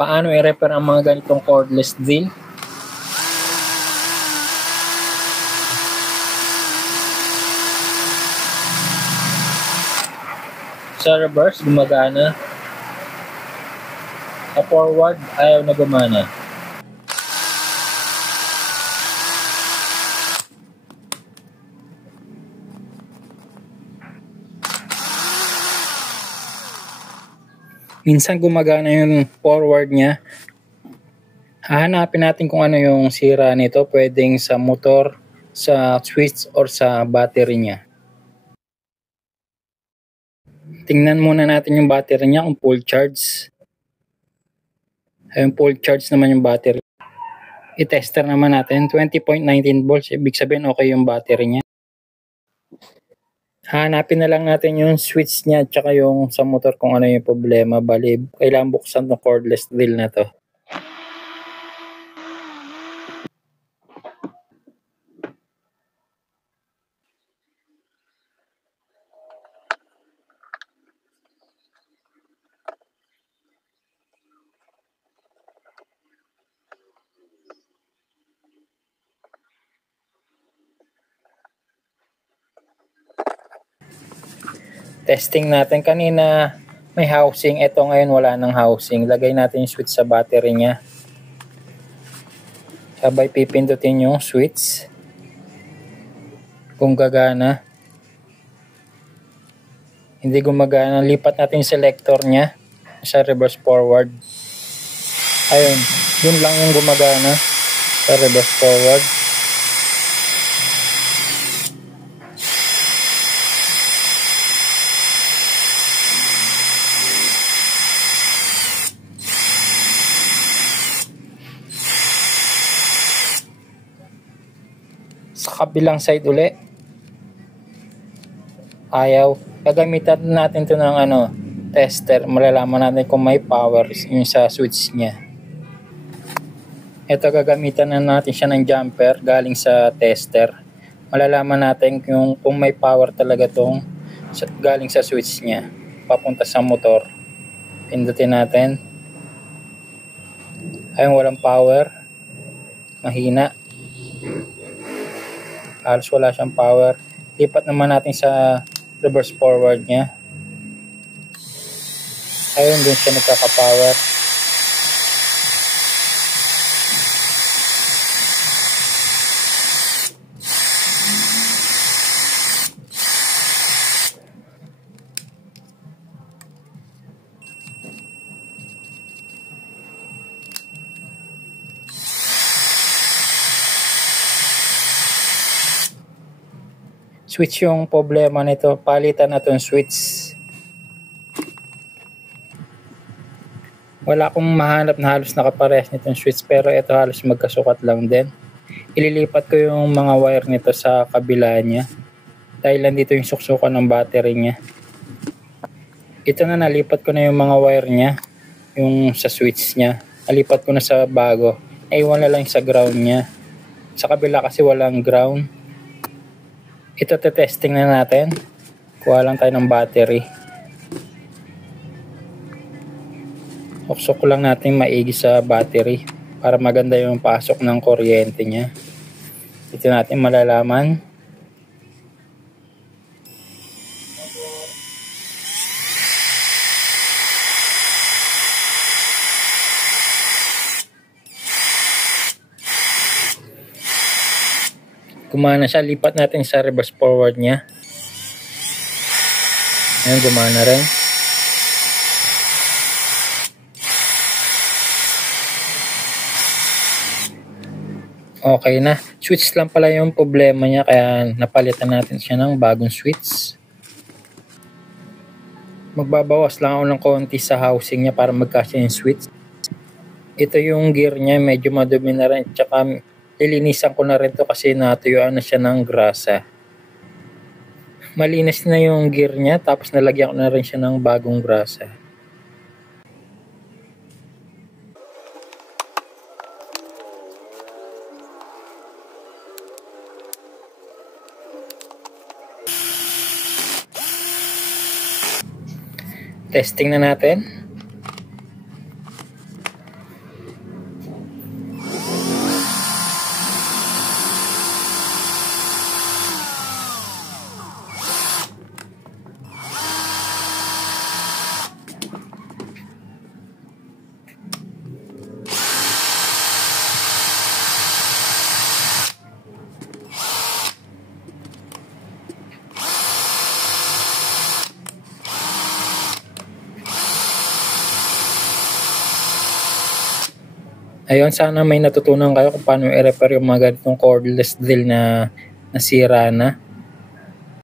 Paano i-repair ang mga ganitong cordless drill? Sa reverse, gumagana. Sa forward, ayaw na gumana. Minsan gumagana yung forward niya. Hahanapin natin kung ano yung sira nito. Pwedeng sa motor, sa switch, or sa battery niya. Tingnan muna natin yung battery niya kung full charge. Ayun, full charge naman yung battery. I-tester naman natin. 20.19 volts. Ibig sabihin okay yung battery niya. Hanapin na lang natin yung switch niya at saka yung sa motor kung ano yung problema. Bali, kailangan buksan ng cordless drill na to. Testing natin. Kanina may housing. Ito ngayon wala ng housing. Lagay natin yung switch sa battery niya. Sabay pipindutin yung switch. Kung gagana. Hindi gumagana. Lipat natin yung selector niya sa reverse forward. Ayun. Yun lang yung gumagana sa reverse forward. Sa kabilang side uli, ayaw. Gagamitan natin ito ng tester. Malalaman natin kung may power yung sa switch niya. Ito gagamitan na natin siya ng jumper galing sa tester. Malalaman natin kung may power talaga itong galing sa switch niya papunta sa motor. Pindutin natin. Ayun, walang power. Mahina. Halos wala siyang power. Lipat naman natin sa reverse forward niya. Ayun, dun siya nagkaka-power. Switch yung problema nito. Palitan na itong switch. Wala akong mahanap na halos nakaparehas nitong switch, pero ito halos magkasukat lang din. Ililipat ko yung mga wire nito sa kabila niya. Dahil nandito yung suksukan ng battery niya. Ito na, nalipat ko na yung mga wire niya. Yung sa switch niya. Nalipat ko na sa bago. Naiwan na lang sa ground niya. Sa kabila kasi walang ground. Ito testing na natin. Kuha lang tayo ng battery. Suksok lang natin maigi sa battery para maganda yung pasok ng kuryente niya. Ito natin malalaman. Gumana siya. Lipat natin sa reverse forward niya. Ayan, gumana rin. Okay na. Switch lang pala yung problema niya, kaya napalitan natin siya ng bagong switch. Magbabawas lang ako ng konti sa housing niya para magkasya yung switch. Ito yung gear niya, medyo madumi na rin. Tsaka lilinisan ko na rin to kasi natuyuan na siya ng grasa. Malinis na yung gear niya, tapos nalagyan ko na rin siya ng bagong grasa. Testing na natin. Ayun, sana may natutunan kayo kung paano i-repair yung mga ganitong cordless drill na nasira na.